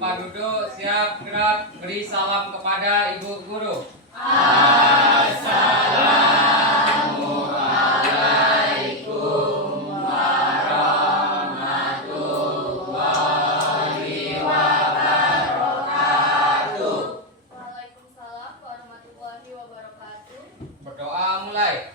tempat duduk, siap gerak, beri salam kepada Ibu Guru. Assalamualaikum warahmatullahi wabarakatuh. Waalaikumsalam warahmatullahi wabarakatuh. Berdoa mulai.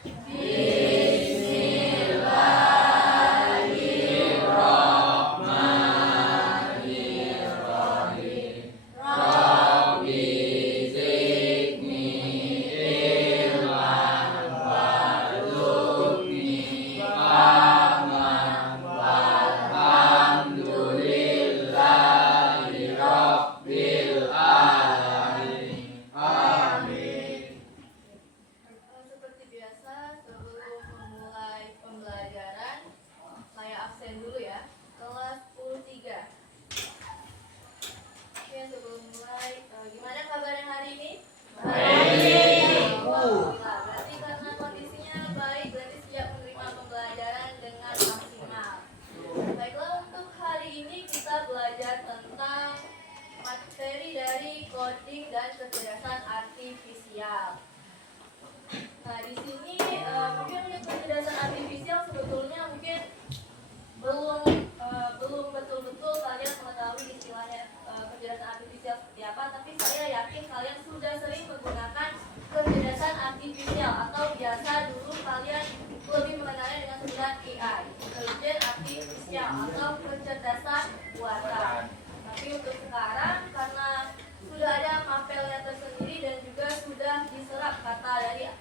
Seperti biasa, sebelum memulai pembelajaran, saya absen dulu ya. Kelas 10-3. Oke, sebelum mulai, gimana kabarnya hari ini? Baik. Alhamdulillah. Berarti karena kondisinya baik, berarti siap menerima pembelajaran dengan maksimal. Baiklah, untuk hari ini kita belajar tentang materi dari coding dan kecerdasan artifisial. Nah, di sini mungkin untuk kecerdasan artifisial sebetulnya mungkin belum betul-betul kalian mengetahui istilahnya kecerdasan artifisial seperti apa, tapi saya yakin kalian sudah sering menggunakan kecerdasan artifisial atau biasa dulu kalian lebih mengenalnya dengan sebutan AI, intelligent artificial atau kecerdasan buatan. Tapi untuk sekarang karena sudah ada mapelnya tersendiri dan juga sudah diserap kata dari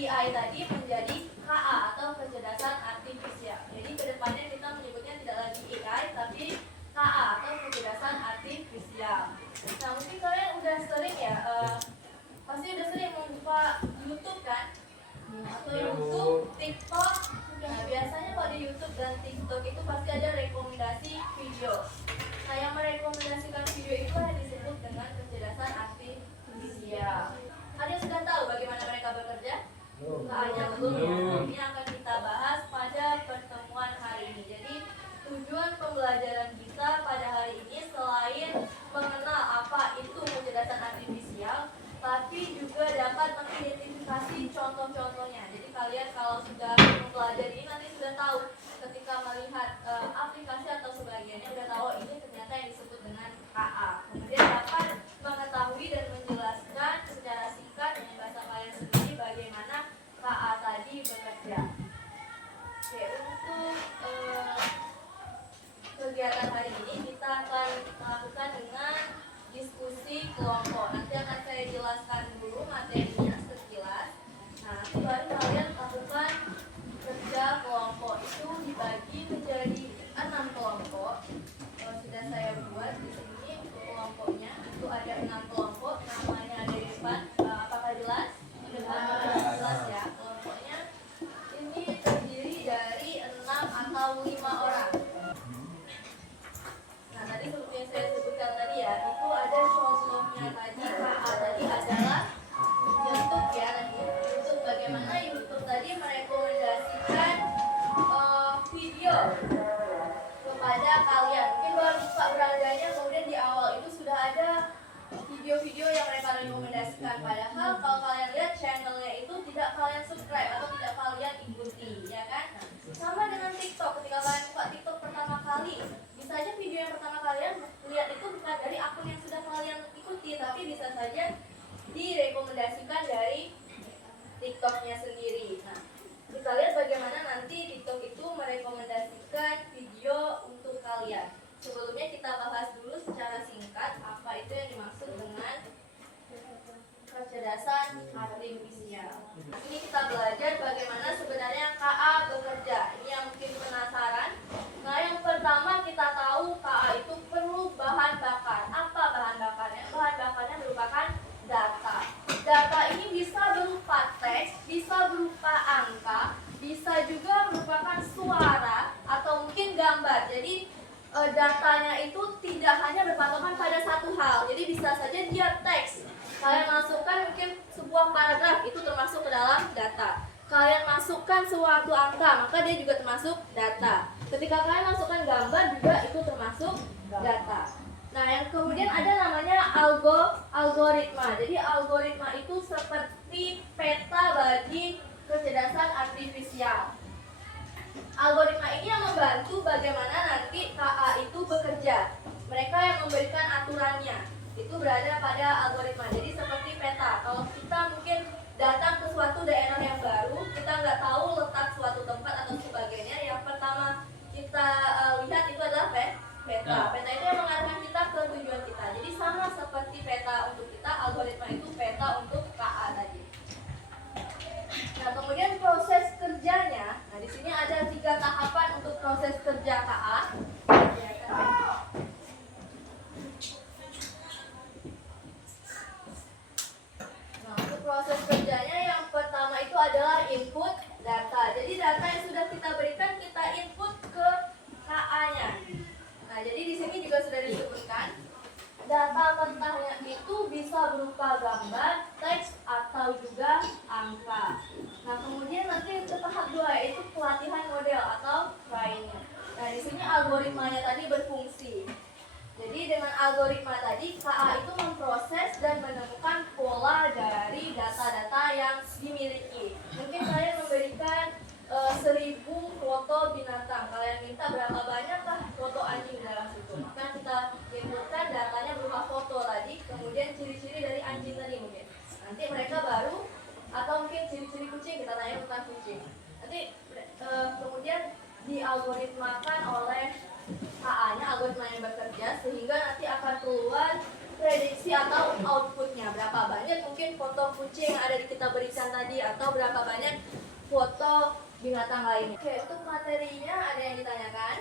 AI tadi menjadi KA atau kecerdasan artifisial. Jadi kedepannya kita menyebutnya tidak lagi AI tapi KA atau kecerdasan artifisial. Nah, mungkin kalian udah sering ya, pasti udah sering membuka YouTube kan? Atau YouTube, TikTok. Nah, biasanya kalau di YouTube dan TikTok itu pasti ada rekomendasi video. Nah, yang merekomendasikan video itu yang disebut dengan kecerdasan artifisial. Ada yang sudah tahu bagaimana mereka bekerja? Hanya belum ya. Ini akan kita bahas pada pertemuan hari ini. Jadi tujuan pembelajaran kita pada hari ini selain mengenal apa itu kecerdasan artifisial, tapi juga dapat mengidentifikasi contoh-contohnya. Jadi kalian kalau sudah mempelajari ini nanti sudah tahu ketika melihat aplikasi atau sebagainya sudah tahu ini ternyata yang disebut dengan KA. Kemudian dapat mengetahui dan menjelaskan secara singkat dengan bahasa kalian sendiri bagaimana KA tadi bekerja. Oke, untuk kegiatan hari ini kita akan melakukan dengan diskusi kelompok. Nanti akan saya jelaskan dulu materinya sekilas. Nah, nanti baru kalian lakukan kerja kelompok. Itu dibagi menjadi 6 kelompok. Sudah saya buat di sini untuk kelompoknya. Itu ada 6 kelompok. Namanya ada di depan. Apakah jelas? Jelas ya. Kelompoknya ini terdiri dari 6 atau 5 orang. Nah, tadi seperti yang saya sebutkan tadi ya, itu ada contohnya tadi. KA tadi adalah YouTube ya, tadi YouTube. Bagaimana YouTube tadi merekomendasikan video kepada kalian. Mungkin baru buka berandanya, kemudian di awal itu sudah ada video-video yang mereka rekomendasikan. Padahal kalau kalian lihat channelnya itu tidak kalian subscribe atau tidak kalian ikuti, ya kan? Sama dengan TikTok, ketika kalian buka TikTok pertama kali, bisa aja video yang pertama kalian lihat itu bukan dari akun yang sudah kalian ikuti, tapi bisa saja direkomendasikan dari TikToknya sendiri. Nah, kita lihat bagaimana nanti TikTok itu merekomendasikan video untuk kalian. Sebelumnya kita bahas dulu secara singkat apa itu yang dimaksud dengan kecerdasan artifisial. Ini kita belajar bagaimana sebenarnya KA bekerja. Ini yang mungkin penasaran. Nah, yang pertama kita tahu KA itu perlu bahan bakar. Apa bahan bakarnya? Bahan bakarnya merupakan data. Data ini bisa berupa teks, bisa berupa angka, bisa juga merupakan suara atau mungkin gambar. Jadi datanya itu tidak hanya berpatokan pada satu hal. Jadi bisa saja dia teks. Kalian masukkan mungkin sebuah paragraf, itu termasuk ke dalam data. Kalian masukkan suatu angka, maka dia juga termasuk data. Ketika kalian masukkan gambar juga itu termasuk data. Nah, yang kemudian ada namanya algoritma. Jadi algoritma itu seperti peta bagi kecerdasan artifisial. Algoritma ini yang membantu bagaimana nanti KA itu bekerja. Mereka yang memberikan aturannya itu berada pada algoritma. Jadi seperti peta. Kalau kita mungkin datang ke suatu daerah yang baru, kita nggak tahu letak suatu tempat atau sebagainya. Yang pertama kita lihat itu adalah peta. Peta itu yang mengarahkan kita ke tujuan kita. Jadi sama seperti peta untuk kita, algoritma itu peta untuk KA tadi. Nah, kemudian proses kerjanya. Nah, di sini ada 3 tahapan untuk proses kerja KA. Nah, untuk proses kerjanya yang pertama itu adalah input data. Jadi data yang sudah kita berikan kita input ke KA-nya. Nah, jadi di sini juga sudah disebutkan data mentahnya itu bisa berupa gambar, teks, atau juga angka. Nah, kemudian nanti ke tahap 2 yaitu pelatihan model atau training. Nah, di sini algoritmanya tadi berfungsi. Jadi dengan algoritma tadi KA itu memproses dan menemukan pola dari data-data yang dimiliki. Mungkin kalian memberikan 1000 foto binatang. Kalian minta berapa banyakkah foto anjing dalam situ? Maka kita inputkan datanya berupa foto tadi, kemudian ciri-ciri dari anjing tadi mungkin. Nanti mereka baru atau mungkin ciri-ciri kucing kita tanya tentang kucing. Nanti kemudian dialgoritmakan oleh KA-nya, algoritma yang bekerja sehingga nanti akan keluar prediksi atau outputnya berapa banyak mungkin foto kucing yang ada di kita berikan tadi atau berapa banyak foto binatang lainnya. Oke, untuk materinya ada yang ditanyakan?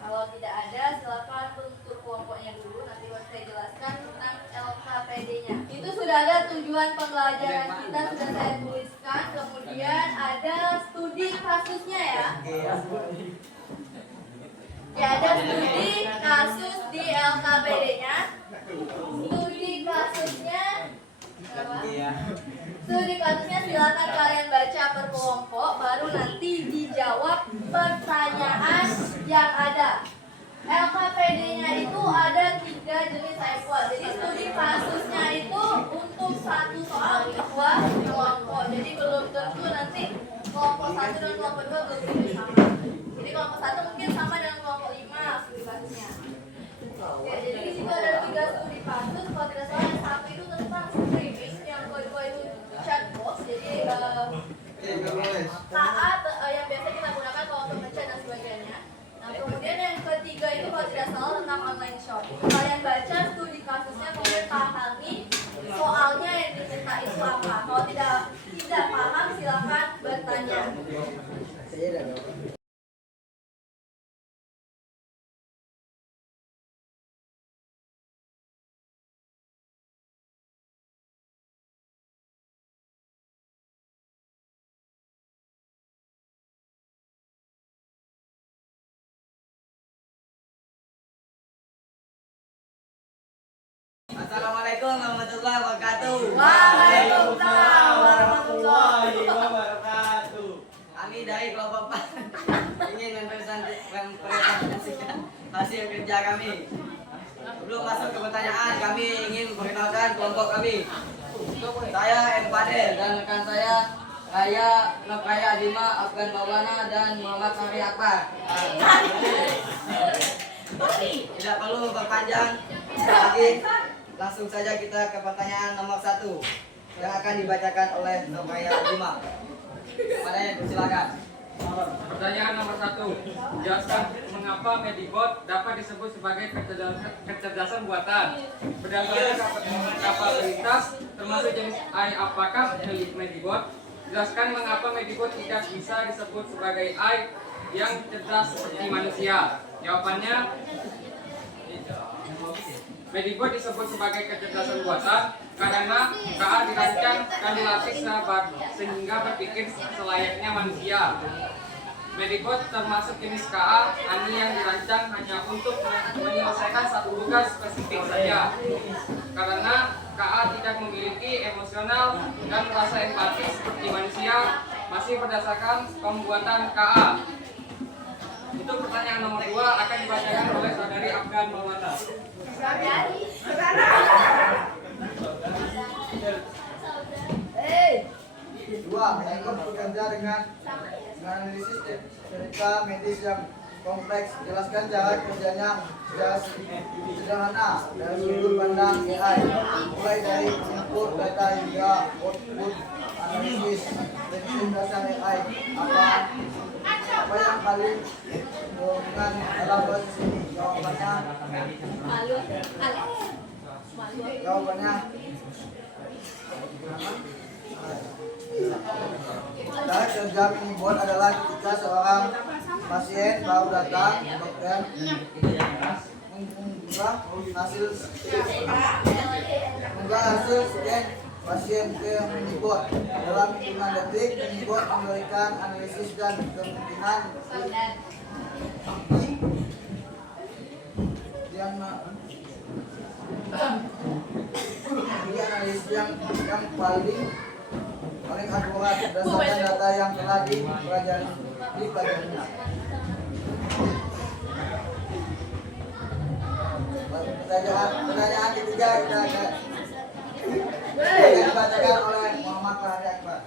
Kalau tidak ada, silakan tutur kelompoknya dulu. Nanti saya jelaskan tentang LKPD-nya. Itu sudah ada tujuan pembelajaran kita, sudah saya tuliskan. Kemudian ada studi kasusnya ya. Ya, ada studi kasus di LKPD-nya. Studi kasusnya Studi kasusnya silakan kalian baca per kelompok, baru nanti dijawab pertanyaan yang ada. LKPD-nya itu ada 3 jenis ekor. Jadi studi kasusnya itu untuk 1 soal 2 kelompok. Jadi belum tentu nanti kelompok 1 dan kelompok 2 belum tentu sama. Jadi kelompok 1 mungkin sama dengan kelompok 5 studi kasusnya. Oke, jadi di situ ada 3 studi kasus. Kalau tidak salah yang 1 itu tentang streaming, yang kedua itu chatbox. Jadi KA yang biasa kita gunakan kalau untuk ngechat dan sebagainya. Nah, kemudian yang ketiga itu kalau tidak salah tentang online shop. Kalian baca studi kasusnya, kemudian pahami soalnya yang diminta itu apa. Kalau tidak paham silakan bertanya. Assalamualaikum warahmatullahi wabarakatuh. Waalaikumsalam warahmatullahi wabarakatuh. Kami dari kelompok 4 ingin mempresentasikan hasil kerja kami. Sebelum masuk ke pertanyaan, kami ingin memperkenalkan kelompok kami. Saya M. Fadel dan rekan saya Raya Nokaya Adima, Afgan Maulana, dan Muhammad Sari Akbar. Tidak perlu berpanjang lagi. Langsung saja kita ke pertanyaan nomor 1 yang akan dibacakan oleh Nokaya Adima. Padanya silakan. Pertanyaan nomor 1. Jelaskan mengapa Medibot dapat disebut sebagai kecerdasan buatan. Berdasarkan kapabilitas termasuk jenis AI apakah milik Medibot? Jelaskan mengapa Medibot tidak bisa disebut sebagai AI yang cerdas seperti manusia. Jawabannya, Medibot disebut sebagai kecerdasan buatan karena KA dirancang dan dilatih sehingga berpikir selayaknya manusia. Medibot termasuk jenis KA yang dirancang hanya untuk menyelesaikan satu tugas spesifik saja. Karena KA tidak memiliki emosional dan rasa empati seperti manusia, masih berdasarkan pembuatan KA. Untuk pertanyaan nomor 2 akan dibacakan oleh saudari Afgan Maulana. Dua, mengikut bekerja dengan analisis cerita medis yang kompleks. Jelaskan cara kerjanya secara sederhana dari sudut pandang AI, mulai dari input data hingga output analisis. Prinsip dasar AI apa yang paling menguntungkan dalam proses ini? Jawabannya cara kerja minibot adalah ketika seorang pasien baru datang, dokter mengunggah hasil scan pasien ke minibot. Dalam hitungan detik, minibot memberikan analisis dan kemungkinan analisis yang paling akurat berdasarkan data yang telah dipelajarinya. Pertanyaan ketiga kita akan dibacakan oleh Muhammad Fahri Akbar.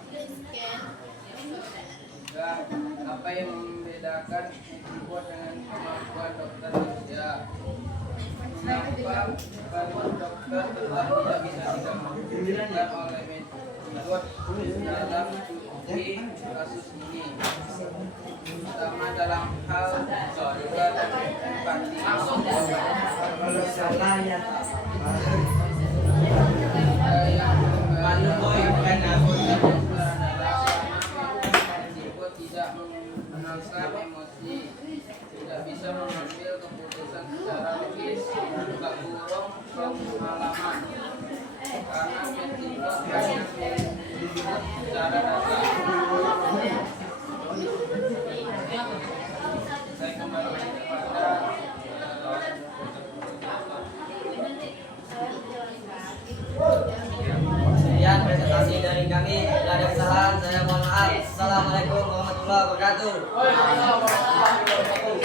Apa yang membedakan minibot dengan kemampuan dokter manusia? Mengapa kemampuan dokter tetap tidak bisa digabungkan oleh minibot dalam studi kasus ini? Pertama dalam hal juga empati. Tidak mengenalkan emosi, tidak bisa mengambil keputusan secara logis, juga kurang pengalaman karena menjibot banyak dibuat secara data. Saya kembali kepada Sekian presentasi dari kami. Bila ada kesalahan, saya mohon maaf. Assalamualaikum warahmatullahi wabarakatuh. Assalamualaikum warahmatullahi wabarakatuh.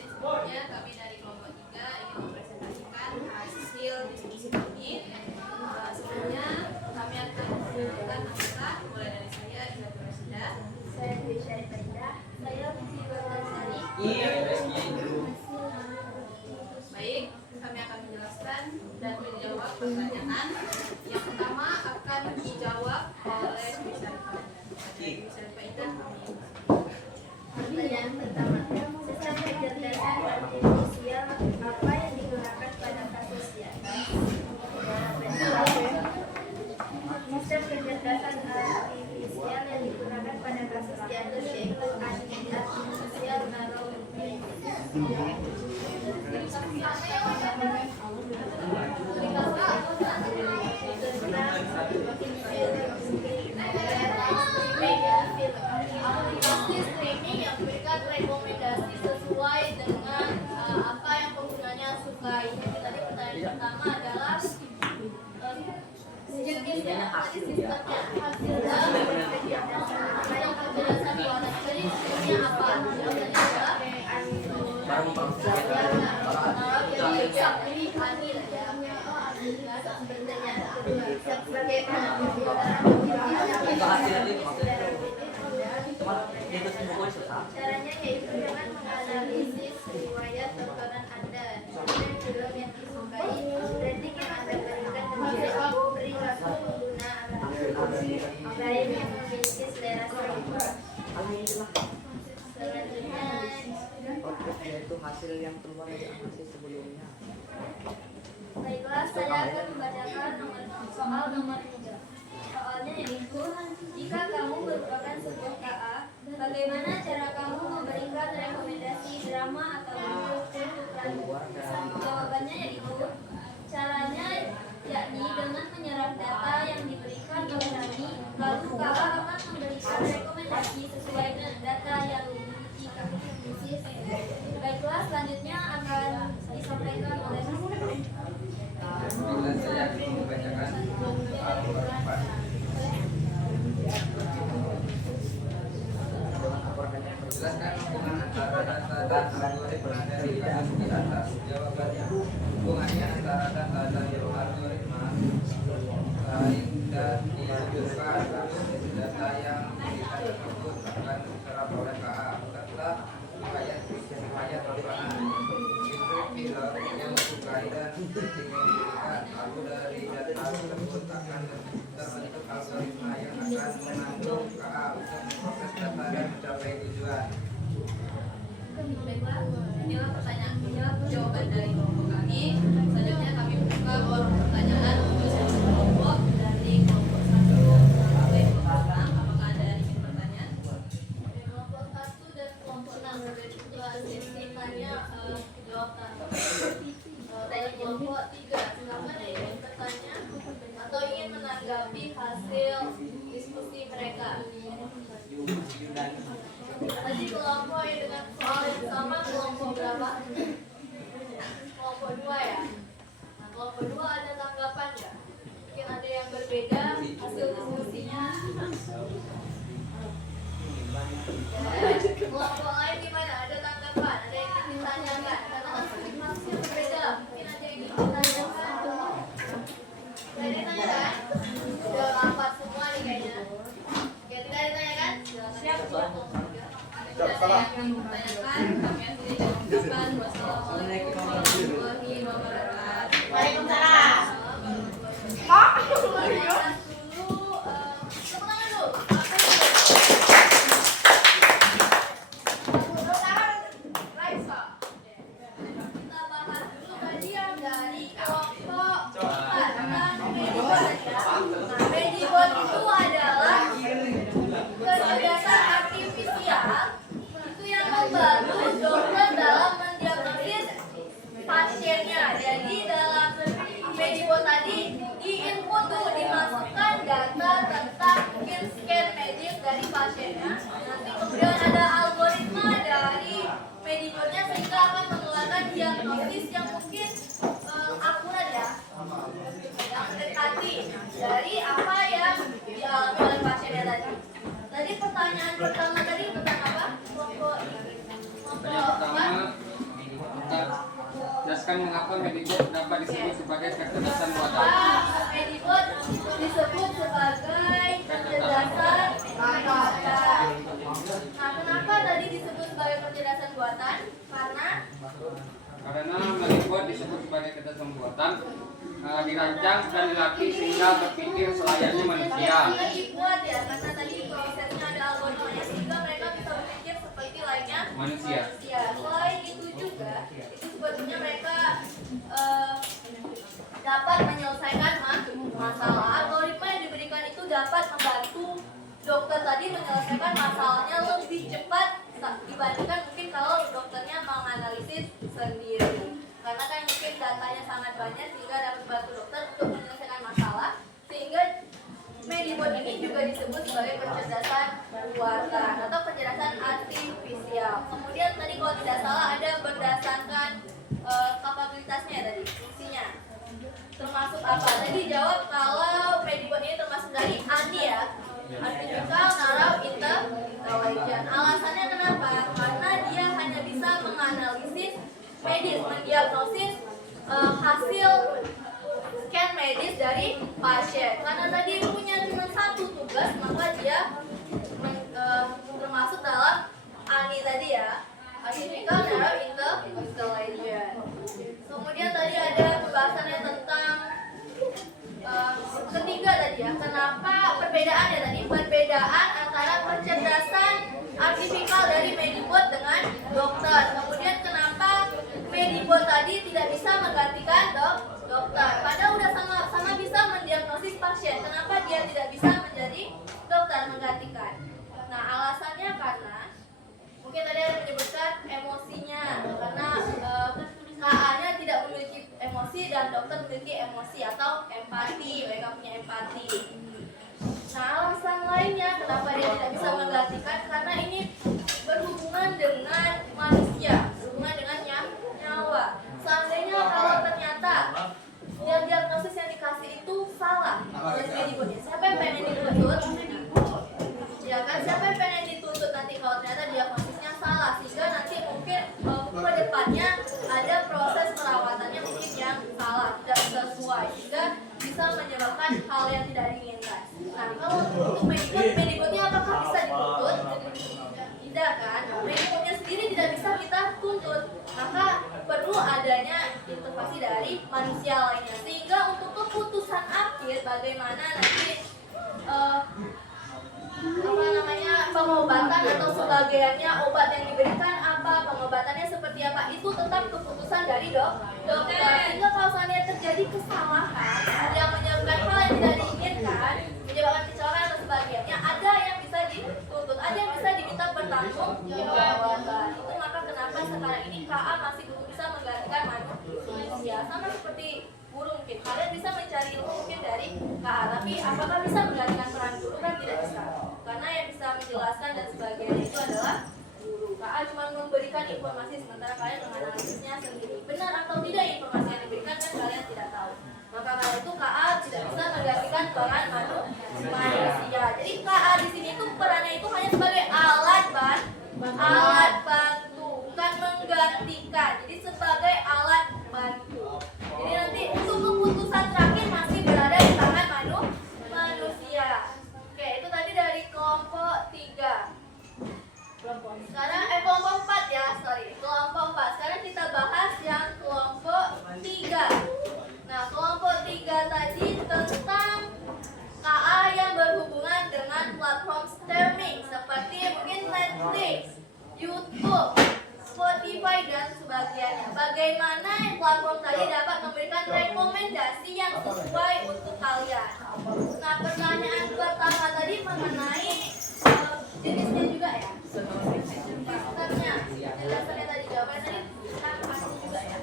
Sebelumnya kami dari kelompok 3 ingin mempresentasikan hasil diskusi kami. Sebelumnya kami akan memperkenalkan anggota mulai dari saya Izatul Rasida. Saya Dwi Syarifaidah. Saya Fitri Batasari. Baik, kami akan menjelaskan dan menjawab pertanyaan. Yang pertama akan dijawab oleh Dwi Syarifaidah. Dwi Syarifaidah. Pertanyaan pertama, sistem kecerdasan artifisial apa yang digunakan pada kasus di atas? Sistem kecerdasan artifisial yang digunakan pada kasus di atas yaitu artificial narrow Aplikasi streaming yang memberikan rekomendasi sesuai dengan apa yang penggunanya sukai. Jadi tadi pertanyaan pertama adalah jenisnya tadi sistemnya hasilnya apa yang penjelasan buatan. Jadi sistemnya apa? Jawabannya adalah jadi anil ya. Caranya yaitu dengan menganalisis riwayat tontonan Anda, kemudian film yang disukai, rating yang Anda berikan kepada perilaku pengguna lain yang memiliki selera sama. Selanjutnya, Yaitu hasil yang keluar dari analisis sebelumnya. baiklah, saya akan membacakan soal nomor 3. Soalnya yaitu, jika kamu Jawabannya yaitu caranya yakni dengan menyerap data yang diberikan oleh Nani, lalu KA akan memberikan rekomendasi sesuai dengan data yang dimiliki KPI. Baiklah, selanjutnya akan disampaikan oleh Bila saya membacakan nomor 4. Jelaskan hubungan antara data dan algoritma dari yang di atas. Jawabannya, hubungannya antara data dan algoritma lain dan ditunjukkan data yang diberikan tersebut akan diserap oleh KA serta riwayat lapangan. Itu pilot yang disukai dan diberikan, lalu dari data tersebut akan terbentuk algoritma yang akan mengandung KA untuk memproses data dan mencapai tujuan. Baiklah, inilah jawaban dari kelompok kami. Selanjutnya kami buka forum pertanyaan untuk kelompok dari kelompok 1 sampai kelompok 6. Apakah ada yang ingin bertanya? Kelompok 1 dan kelompok 6 setelah sesi tanya jawab dari kelompok 3. Silakan yang ingin bertanya atau ingin menanggapi hasil diskusi mereka. Tadi kelompok yang dengan soal yang sama kelompok berapa? Kelompok 2 ya? Nah, kelompok 2 ada tanggapan nggak? Mungkin ada yang berbeda hasil diskusinya. Kelompok lain gimana? Ada tanggapan? Ada yang ingin ditanyakan? Karena kan hasil berbeda. Mungkin ada yang ingin ditanyakan. Ada yang ditanyakan? Udah rapat semua nih kayaknya. Ya, tidak ditanyakan? Siap, kelompok 3. Tidak ada yang ingin ditanyakan. Kami akhiri dengan ucapan wassalamualaikum warahmatullahi wabarakatuh. Waalaikumsalam. Medibot itu adalah kecerdasan artifisial itu yang membantu dokter dalam mendiagnosis pasiennya. Jadi dalam Medibot tadi diinput tuh, dimasukkan data tentang scan medis dari pasiennya. Nanti kemudian ada algoritma dari Medibotnya sehingga akan mengeluarkan diagnosis yang mungkin akurat ya, yang mendekati dari apa yang dialami oleh pasiennya tadi. Tadi pertanyaan pertama tadi tentang apa? Kelompok Pertanyaan pertama, jelaskan mengapa Medibot dapat disebut sebagai kecerdasan buatan. Medibot disebut sebagai kecerdasan buatan. Nah, kenapa tadi disebut sebagai kecerdasan buatan? Karena Medibot disebut sebagai kecerdasan buatan dirancang dan dilatih sehingga berpikir selayaknya manusia. Sehingga dibuat ya, karena tadi prosesnya ada algoritmanya sehingga mereka bisa berpikir seperti layaknya Manusia. Selain itu juga, itu sebetulnya mereka dapat menyelesaikan masalah. Algoritma yang diberikan itu dapat membantu dokter tadi menyelesaikan masalahnya lebih cepat dibandingkan mungkin kalau dokternya menganalisis sendiri. Karena kan mungkin datanya sangat banyak sehingga dapat membantu dokter untuk menyelesaikan masalah. Sehingga Medibot ini juga disebut sebagai kecerdasan buatan atau kecerdasan artifisial. Kemudian tadi kalau tidak salah ada berdasarkan kapabilitasnya tadi, fungsinya. Termasuk apa? Tadi jawab kalau Medibot ini termasuk dari ANI ya, Artificial Narrow Intelligence. Alasannya kenapa? Karena dia hanya bisa menganalisis medis, mendiagnosis hasil scan medis dari pasien. Karena tadi punya cuma satu tugas, maka dia termasuk dalam ANI tadi ya, Artificial Narrow Intelligence. Kemudian tadi ada pembahasannya tentang ketiga tadi ya, kenapa perbedaan ya tadi, perbedaan antara kecerdasan artifisial dari Medibot dengan dokter. Kemudian kenapa Medibot tadi tidak bisa menggantikan dokter, padahal udah sama-sama bisa mendiagnosis pasien. Kenapa dia tidak bisa menjadi dokter menggantikan? Nah, alasannya karena mungkin tadi ada menyebutkan emosinya, karena emosi dan dokter memiliki emosi atau empati, mereka punya empati. Nah, alasan lainnya kenapa dia tidak bisa menggantikan karena ini berhubungan dengan manusia, berhubungan dengan nyawa. Seandainya kalau ternyata diagnosis yang dikasih itu salah oleh mediknya, siapa yang pengen dituntut? Ya kan, siapa yang pengen dituntut nanti kalau ternyata diagnosisnya salah, sehingga nanti mungkin ke depannya ada proses perawatannya mungkin yang salah, tidak sesuai, sehingga bisa menyebabkan hal yang tidak diinginkan. Nah, kalau untuk mediknya apakah bisa dituntut? Tidak kan, mediknya sendiri tidak bisa kita tuntut, maka perlu adanya intervensi dari manusia lainnya, sehingga untuk keputusan akhir bagaimana nanti pengobatan atau sebagainya, obat yang diberikan apa, pengobatannya seperti apa, itu tetap keputusan dari dokter. Sehingga kalau seandainya terjadi kesalahan yang menyebabkan hal yang tidak diinginkan, menyebabkan kecelakaan atau sebagainya, ada yang bisa dituntut, ada yang bisa diminta pertanggungjawaban. Itu maka kenapa sekarang ini KA masih belum bisa menggantikan manusia. Sama seperti guru, mungkin kalian bisa mencari ilmu mungkin dari KA, tapi apakah bisa menggantikan peran guru? Kan tidak bisa, karena yang bisa menjelaskan dan sebagainya itu adalah guru. KA cuma memberikan informasi, sementara kalian menganalisisnya sendiri. Benar atau tidak informasi yang diberikan kan kalian tidak tahu. Maka karena itu KA tidak bisa menggantikan peran manusia. Jadi KA di sini itu perannya itu hanya sebagai alat bantu, bukan menggantikan. Jadi sebagai alat bantu. Jadi nanti untuk keputusan terakhir masih berada di tangan manusia. Oke, itu tadi dari kelompok 3. Sekarang kelompok 4 ya, kelompok 4. Sekarang kita bahas yang kelompok 3. Nah, kelompok 3 tadi tentang KA yang berhubungan dengan platform streaming seperti mungkin Netflix, YouTube, Spotify dan sebagainya. Bagaimana platform tadi dapat memberikan rekomendasi yang sesuai untuk kalian. Nah, pertanyaan pertama tadi mengenai jenisnya juga ya. Sistemnya, jelasnya tadi jawabannya tadi sama juga ya.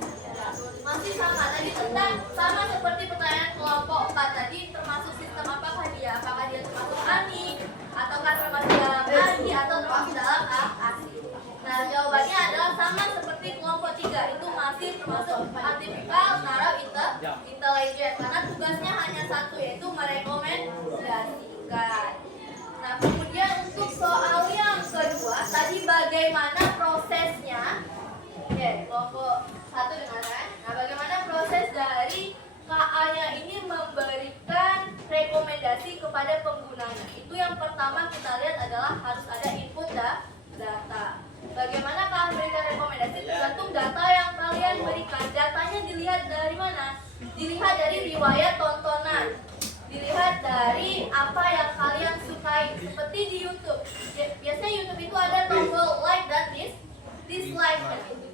Masih sama tadi tentang sama seperti pertanyaan kelompok 4 tadi, termasuk sistem apakah dia termasuk ANI ataukah termasuk dalam ANI atau termasuk dalam ASI. Nah, jawabannya adalah sama seperti kelompok 3, itu masih termasuk artificial narrow intelligence karena tugasnya hanya satu, yaitu merekomendasikan. Nah, kemudian untuk soal yang kedua tadi bagaimana prosesnya? Oke, kelompok 1 dengarkan. Nah, bagaimana proses dari KA-nya ini memberikan rekomendasi kepada penggunanya? Itu yang pertama kita lihat adalah harus ada input data. Bagaimana KA memberikan rekomendasi tergantung data yang kalian berikan. Datanya dilihat dari mana? Dilihat dari riwayat tontonan. Dilihat dari apa yang kalian sukai. Seperti di YouTube. Biasanya YouTube itu ada tombol like dan dislike.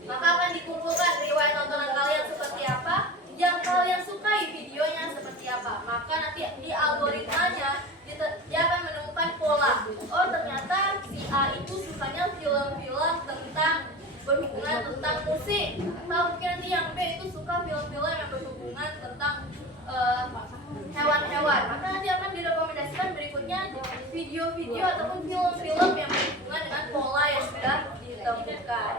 Maka akan dikumpulkan riwayat tontonan kalian seperti apa, yang kalian sukai videonya seperti apa. Maka nanti di algoritmanya dia akan menemukan pola. Oh, ternyata si A itu sukanya film-film tentang berhubungan tentang musik. Atau mungkin nanti yang B itu suka film-film yang berhubungan tentang hewan-hewan. Maka nanti akan direkomendasikan berikutnya video-video ataupun film-film yang berhubungan dengan pola yang sudah ditemukan.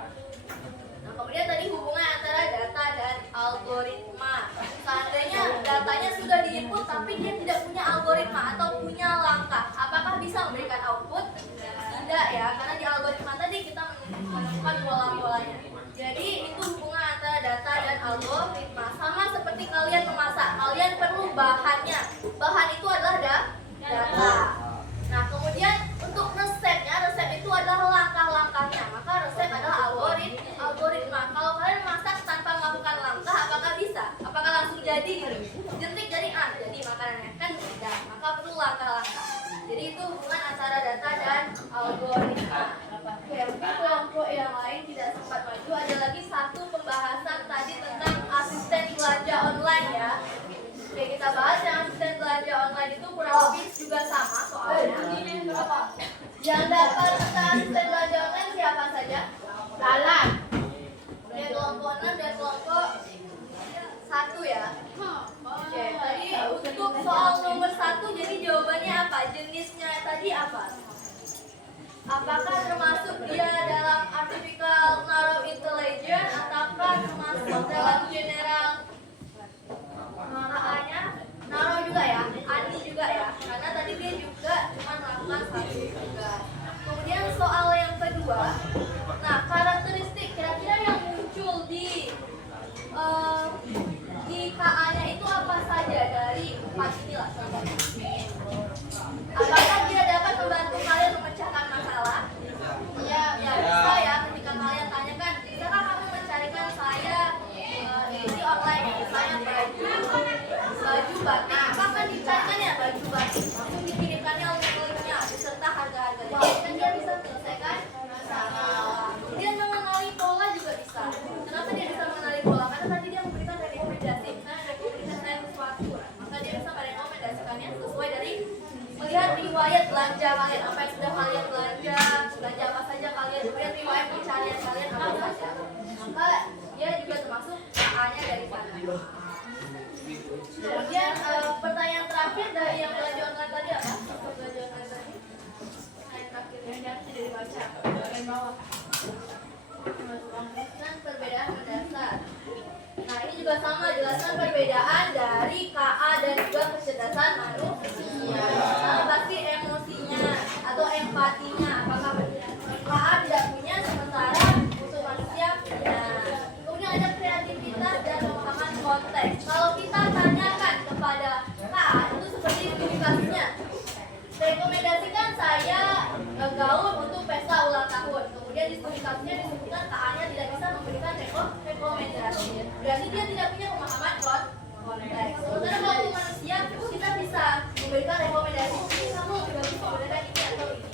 Nah, kemudian tadi hubungan antara data dan algoritma. Seandainya datanya sudah diinput tapi dia tidak punya algoritma atau punya langkah, apakah bisa memberikan output? Tidak ya, karena di algoritma tadi kita menemukan pola-polanya. Jadi itu hubungan antara data dan algoritma. Sama seperti kalian memasak, kalian perlu bahannya. Bahan itu adalah data. Nah, kemudian untuk resepnya, resep itu adalah langkah-langkahnya. Maka resep adalah algoritma. Kalau kalian masak tanpa melakukan langkah, apakah bisa? Apakah langsung jadi gitu? Jentik jadi jadi makanannya kan tidak. Maka perlu langkah-langkah. Jadi itu hubungan antara data dan algoritma. Oke, mungkin kelompok yang lain tidak sempat maju. Ada lagi satu pembahasan tadi tentang asisten belanja online ya. Oke, kita bahas yang asisten belanja online itu kurang lebih juga sama soalnya. Yang dapat tentang asisten belanja online siapa saja? Salah. Kemudian kelompok 6 dan kelompok 1 ya. Apakah termasuk dia dalam artificial narrow intelligence ataukah termasuk dalam general KA-nya? Narrow juga ya, ani juga ya, karena tadi dia juga cuma melakukan satu tugas. Kemudian soal yang kedua, nah karakteristik kira-kira yang muncul di KA-nya itu apa saja dari empat inilah contohnya. Apakah dia dapat membantu kalian memecahkan masalah? Ya, bisa ya. Ketika kalian tanyakan, bisakah kamu mencarikan saya di online, misalnya baju batik, apakah dicarikan ya baju batik? Langsung dikirimkannya link-linknya beserta harga-harganya. Dan dia bisa menyelesaikan masalah. Kemudian mengenali pola juga bisa. Kenapa dia bisa mengenali pola? Karena tadi dia memberikan rekomendasi, misalnya rekomendasi sesuatu, maka dia bisa merekomendasikannya sesuai dari melihat riwayat belanja kalian, apa yang sudah kalian belanja apa saja kalian, kemudian riwayat pencarian kalian apa saja, maka dia juga termasuk KA-nya dari sana. Kemudian pertanyaan terakhir dari yang belanja online tadi apa? Belanja online tadi yang terakhirnya tidak dibaca bagian bawah. Dan perbedaan mendasar. Nah ini juga sama, jelaskan perbedaan dari KA dan juga kecerdasan manusia. Nah, pasti emosinya atau empatinya, apakah KA tidak punya sementara untuk manusia punya. Kemudian ada kreativitas dan pemahaman konteks. Kalau kita tanyakan kepada KA itu seperti studi kasusnya, rekomendasikan saya gaun untuk pesta ulang tahun. Kemudian di studi kasusnya disebutkan KA-nya tidak bisa memberikan rekomendasi. Berarti dia tidak punya pemahaman konteks. Sementara kalau manusia kita bisa memberikan rekomendasi, kamu lebih bagus menggunakan ini atau ini.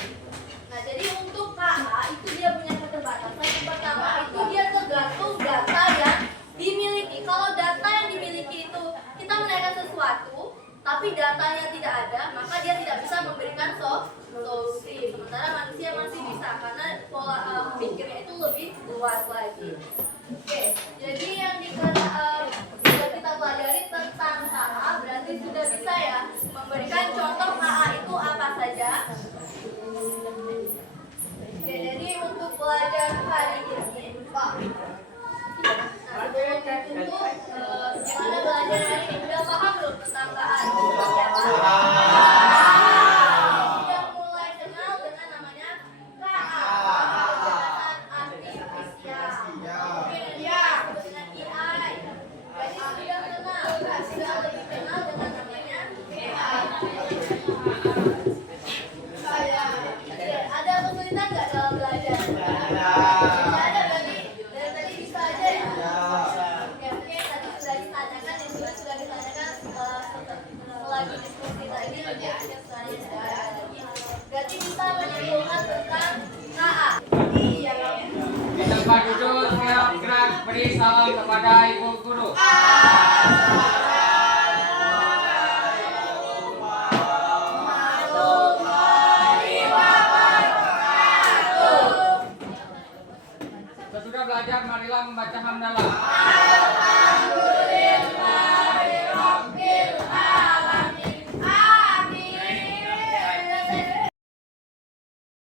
Nah jadi untuk KA itu dia punya keterbatasan. Yang pertama itu dia tergantung data yang dimiliki. Kalau data yang dimiliki itu kita menanyakan sesuatu, tapi datanya tidak ada, maka dia tidak bisa memberikan solusi. Sementara manusia masih bisa karena pola pikirnya itu lebih luas lagi. Oke, jadi yang sudah kita pelajari tentang KA berarti sudah bisa ya memberikan contoh KA itu apa saja. Oke, jadi untuk pelajaran hari ini, Pak. Nah, sebelum itu gimana belajar hari ini? Udah paham belum tentang KA? Sudah mulai kenal dengan namanya KA, kecerdasan artifisial. Oke, ya, dengan AI. Jadi sudah lebih kenal dengan namanya AI. Ada kesulitan nggak dalam belajar? Tidak ada berarti dari tadi bisa aja ya? Oke, mungkin tadi sudah ditanyakan, yang sudah ditanyakan selagi diskusi tadi, nanti akhir selanjutnya sudah ada lagi. Berarti bisa menyimpulkan tentang KA. Iya. Di tempat duduk, siap gerak beri salam kepada Ibu